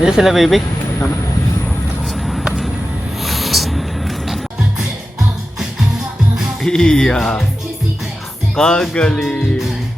Ayan sila, baby. Iya. Kagaling.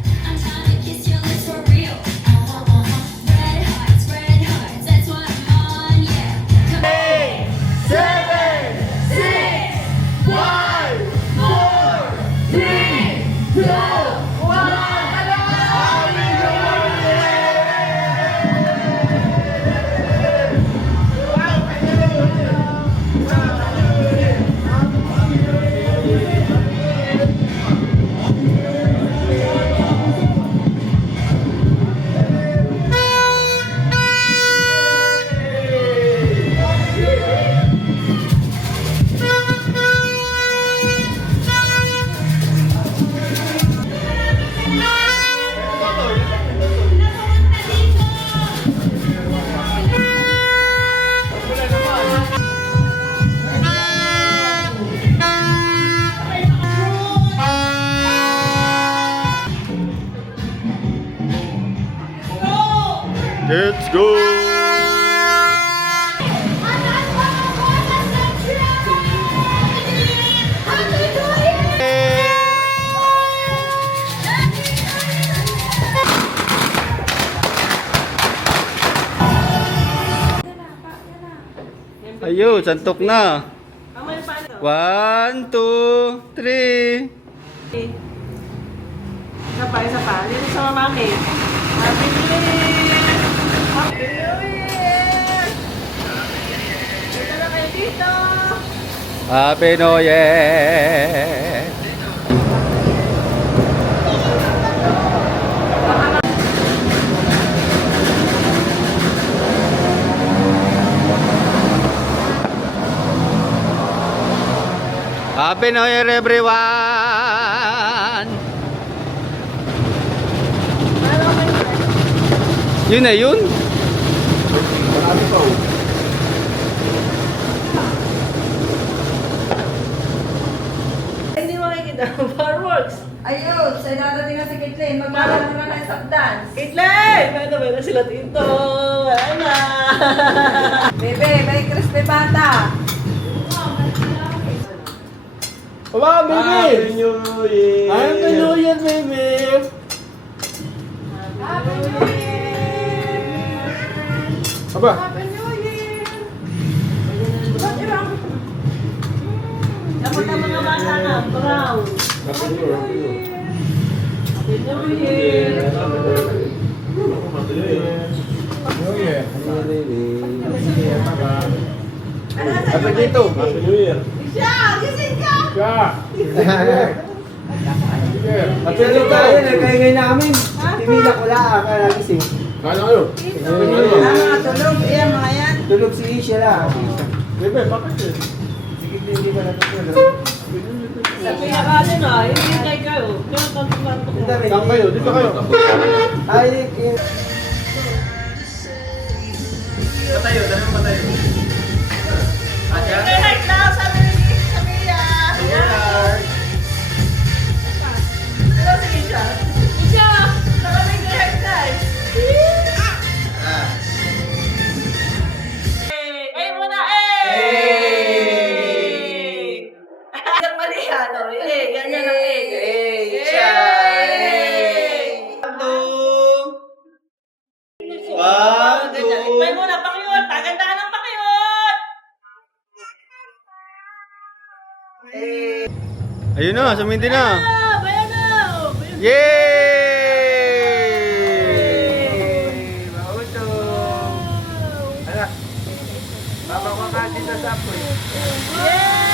Let's go! Ayun, santok na. 1, 2, 3. Isa pa. Dito sa mamami. Happy New Year! Happy New Year! Dito na kayo dito! Happy New Year! Happy New Year, everyone! Yun na yun? Marami pa oh. Hindi makikita. Fireworks! Ayun, sa darating na si Kitlin, maglalaro na ng stop dance. Kitlay! May sila dito! Wala! Bebe, may crispy bata. Aba, baby! Happy New Year! Happy New Year, baby! Happy New Year! Aba! Happy New Year! Dapat ang mga bata na, brown. Happy New Year, Happy New Year. Happy New Year! New Year. Happy dito. Happy New Year. Siya, gising ka! Ka! Happy New tayo, nagkaingay namin. Timila ko lang, kaya gising. Kaya kayo? Mga tulog, iyan mga yan. Tulog si Isha lang. Bebe, bakit eh? Sige, hindi ba natutulog? Sa pinakasin na, hindi kayo. Kaya tanto-tanto ko. Saan kayo? Dito kayo. Ay, Okay, right now, sabi Mia. Ano si Isha? Isha! Nakamay ko right time. Eh muna, Ang mali yan, no? Ganyan ang Isha! May muna, pakiot! Taganda ka ng pakiot! Ayun na, sumindi na. Bayan na! Yay! mautong. Anak, baba ko ka dito sa apoy.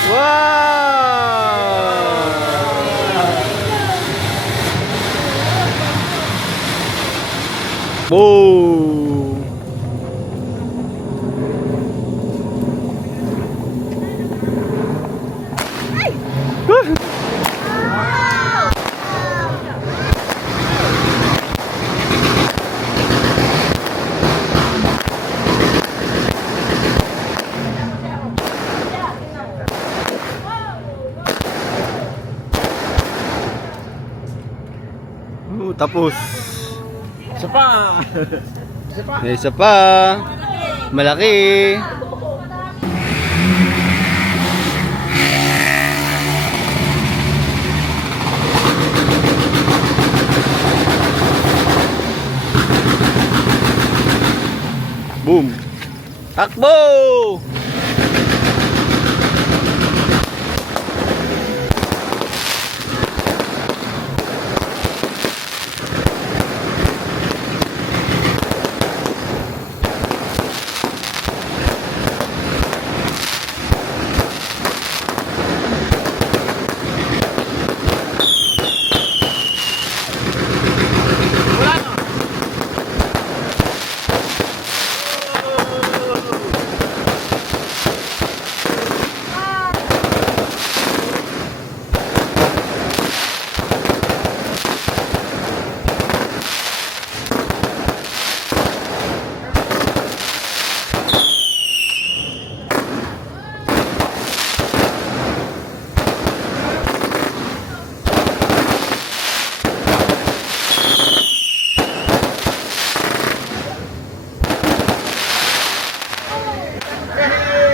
Wow! Boom! tapos. Isa pa! May isa pa. Malaki. Boom. Takbo!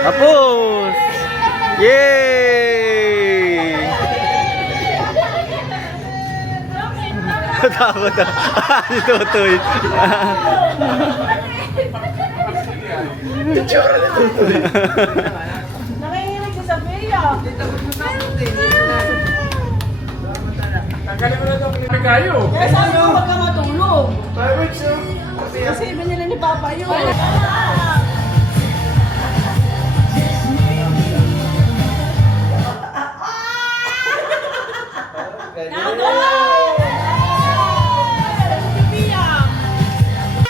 Tapos! Yay! Takot na. Si Totoy. Nanginginig si Sophia. Tanggalin mo na itong pinagayo. Kaya sabi ko huwag ka matulog. Kasi binili ni Papa yun.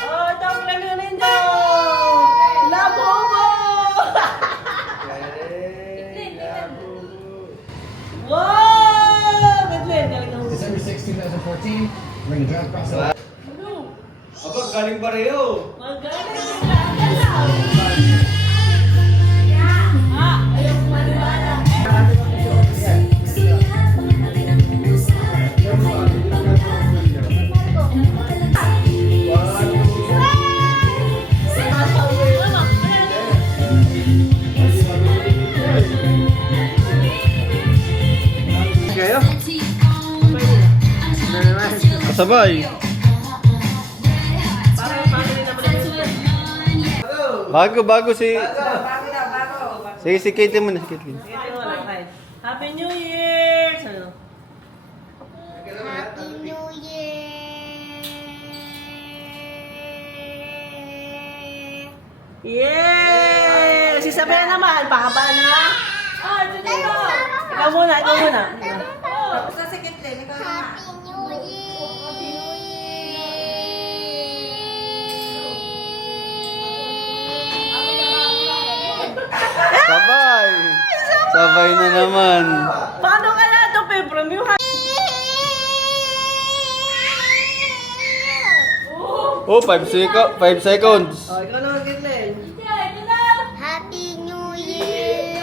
Oh, itong naglunin nyo! Labo mo! Wow! Gadlin, galing ang December 6, 2014, we're in the draft process. Aba, galing pareho. magaling ang ayaw maniwala. Kayo? Kasabay. Bago si... Sige, si Katie muna. Si Katie. Happy New Year! Sa'yo. Happy New Year! Yeah! Si Sabihan naman, pakaba na. Ikaw muna, ikaw muna. Tapos na si Kitlin, ikaw naman. Happy New Year! Sabay! Sabay na naman. Paano kaya ito, Pebrom? Yung Oh, 5 seconds. Oh, ikaw naman, Kitlin. Happy New Year!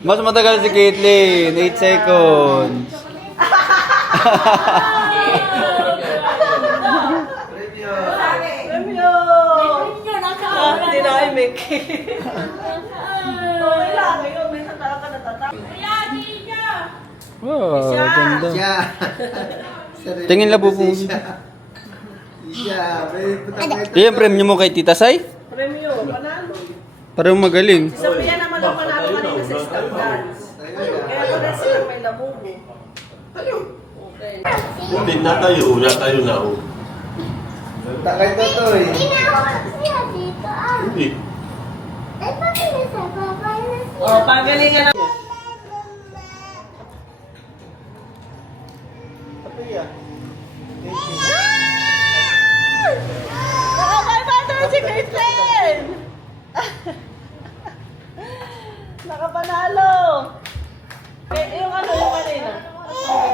Mas matagal si Caitlyn. 8 seconds. Premyo! Hindi na ay Mickey. Okay lang, ngayon, may tataka ka natataka. Wow, ganda. Tingin labo po. Iyan, premium mo kay Tita Sai? Premyo, panalo. Parang magaling. Si Sophia naman ang panalo kanina sa stop dance. Kaya wala silang may labubo. Okay. Hindi na tayo na. Takay Totoy. Tinawag siya dito ah! Hindi. Ay, bakit nasa baba na siya? Oh, pagalingan na. Nakapanato si Caitlyn! Nakapanalo! Yung ano yung kanina?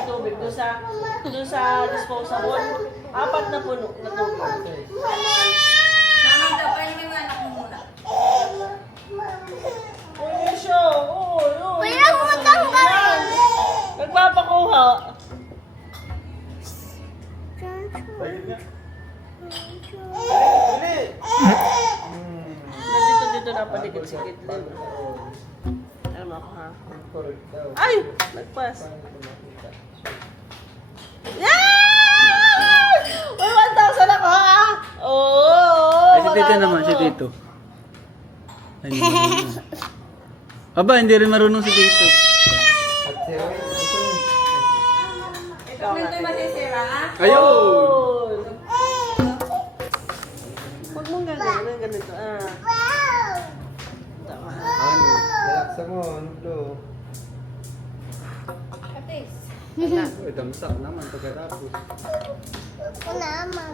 Tubig. Doon sa disposable. 4 na puno na tubig. Naman daw, paano yung anak mo muna? Uy, siya! Uy, uy! Kuya, pumunta magpapakuha. Nandito na paligid si Caitlyn. Ano ako ha? Ay! Nagpas. Yeah! May 1,000 ako ha! Oo! Ay, si Tito naman, si Tito. Ay, hindi marunong. Aba, hindi rin marunong si Tito. At si Roy, Ito ito yung masisira, ha? Ayun! Huwag mong gagawin ganito. Wow! Tama. ano? Relaxa mo, ano to? Katis. Uy, damsak naman pagkatapos. Ako naman.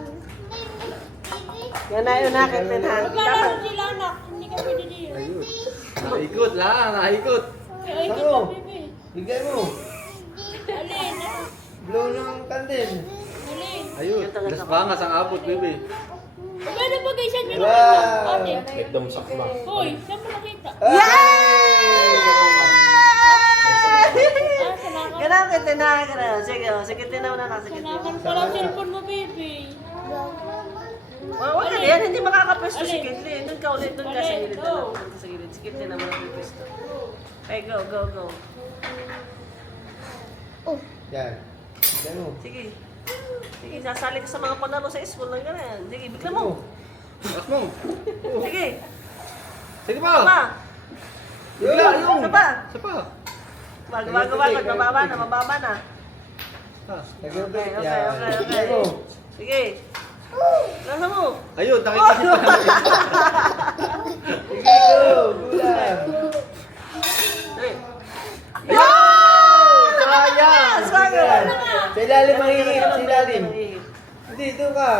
Yan na yun na, Caitlyn ha. Dapat. sila anak. Hindi ka pwede dito. Ayun. Naikot lang, naikot. Ano? Bigay mo. Alin? Blow ng kandil. Alin? Ayun, das bangas ang abot, baby. Pwede ba guys yan yung Wow! Nagdamsak na. Hoy, saan mo nakita? Ganun, Caitlyn ha. Ganun. Sige, oh. Sige, tinaw na na. Sige, tinaw. Pala cellphone mo, baby. Wala na yan, hindi makakapesto si Caitlyn. Doon ka ulit, doon ka sa gilid. Go. Doon ka sa gilid. Si Caitlyn naman ang pipesto. Okay, go, go, go. Yan. Bigay mo. Sige. Sige, sasali ka sa mga panalo sa school ng ganyan. Sige, bigla mo. Takas mo. Sige. Sige Pa. pa. Bigla, ayun. Isa pa. Isa pa. Bago, mababa na, mababa na. Ah. Lagyan mo. Okay, okay, Yan. okay, Bigay okay. mo. Sige. Nasa mo. Ayun, nakikita pa namin. Sige, go! Gulang! Sige. Sayang! Yan. Sa ilalim ang hihip, sa ilalim. Hindi, doon ka.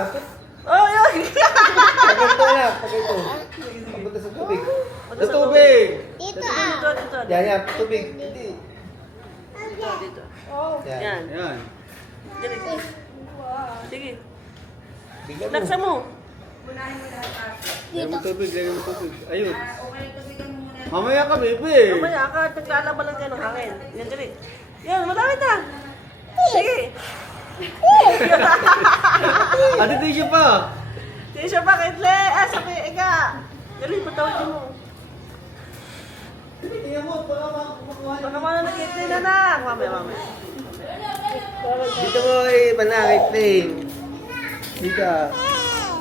Oh, yun. Pagkito na, pagkito. Pagkito sa tubig. Sa tubig! Dito Dito, dito. Yan, yan, tubig. Hindi. Dito, dito. Yan. Yan. Ayan. Dito. Sige. Bigyan mo. Laksa mo. Unahin mo lahat, ha? Lagyan mo tubig, lagyan mo tubig. Ayun. Okay, tubigan mo muna. Mamaya ka, baby. Mamaya ka, naglalaban lang dyan ng hangin. Yan, dali. Yan, madami na. Sige. Ate, tissue pa. Tisha pa, Caitlyn. Ah, sabi, ika. Dali, patawagin mo. Tingnan mo, baka makuha niya. Baka mana na Caitlyn na na. Mamaya, mamaya. Dito mo kay Banakit, Flame. Dito ka.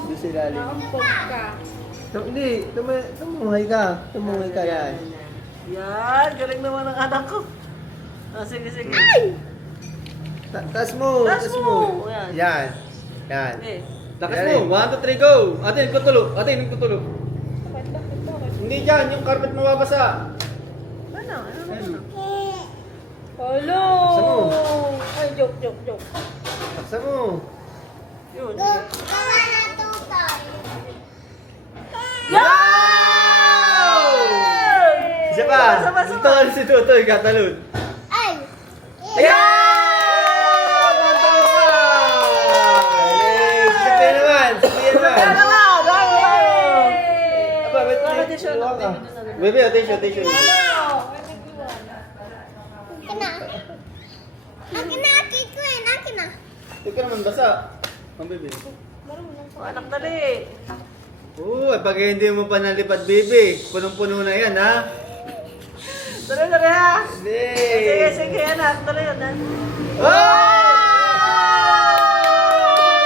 Dito sa ilalim. Hindi, tumuhay ka. Tumuhay ka yan. Yan, galing naman ang anak ko. Ah, sige, sige. Taas mo, Taas taas mo. mo. Yan. Yan. Yan. Okay. Lakas mo. 1, 2, 3, go. Ate, nagtutulog. Ate, nagtutulog. Hindi dyan, yung carpet mababasa. Ano? Ayun. Hello! Laksa mo. Ay, joke. Taas mo. Yun. Gawa na tutay. Isa pa. Sama. Dito ka si Tutoy, katalon. Ay! Ayan! Sabihin naman. Dalawa! Aba, ba't Dalawa may tissue, tuwa ka? Baby, tissue. Akin na. Akin na, akin ko eh. Akin na. Hindi ka naman basa. Ang baby. Oh, anak, dali. Pag hindi mo pa nalipad, baby. Punong-puno na yan, ha? Dali ha. Hindi. Sige, anak. Dali yun, ha. Oh!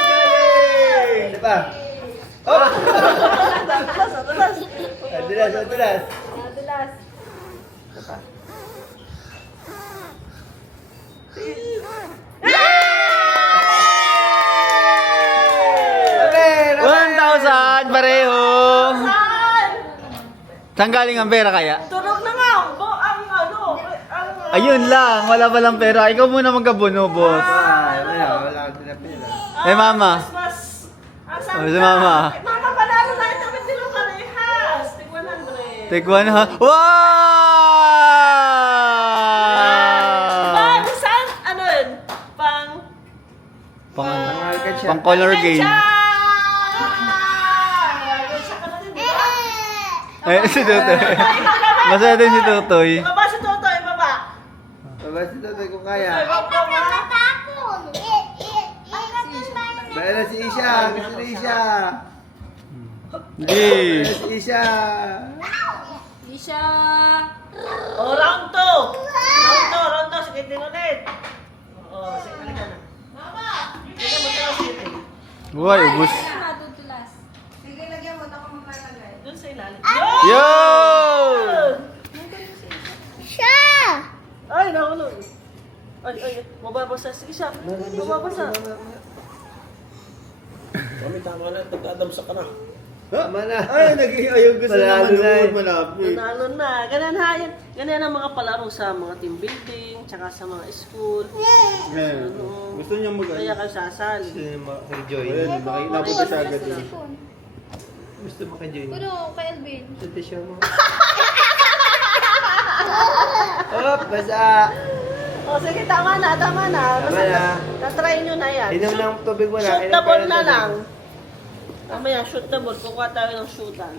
Galing! Isa pa. Oh! Atulas. Adulas. Okay, 1,000 pareho! Saan galing ang pera kaya? Tunog na nga. Ayun lang, wala palang pera. Ikaw muna magkabuno, boss. Wala ka sila pera. Eh, mama. Mas. Oh, si mama. Mama, panalo tayo kami sila parehas. Tig 100. Take one, ha? Wow! Pang saan? Ano yun? Pang Pang color game. Eh, si Tutoy. Masaya din si Tutoy. Ibaba si Toto, ibaba. Baba si Tutoy kung kaya. Matakon. Bayan na si Isha. Gusto ni Isha. Hindi. Bayan na si Isha. Isha! Oh, round 2. Round 2. Sige, din ulit. Oh, sige, halika na. Sige, magtawa si Kitlin. Uy, ubus. Madudulas. Sige, lagyan mo. Ako maglalagay. Doon sa ilalim. Yo! Siya. Ay, nahulog. Ay, mababasa. Sige siya. Mababasa. Mami, tama na. Nagdadamsa ka na. Tama na. Ay, ayaw gusto Panalo naman na eh. doon, malapit. Nanalo na. Ganyan ha. Ganyan ang mga palaro sa mga team building, tsaka sa mga school. Ngayon, gusto niya mag- Kaya kayo sasali. Gusto niya makajoin. Ayun, napunta siya agad dun. Gusto makajoin. Puno, kay Alvin. Sante siya mo. Oh, basa. O sige, tama na. Tama na. Na-try nyo na yan. Inom ng tubig mo na. Shoot Inom the ka ball ng na tubig. lang. Mamaya, shoot the ball. Kukuha tayo ng shootan.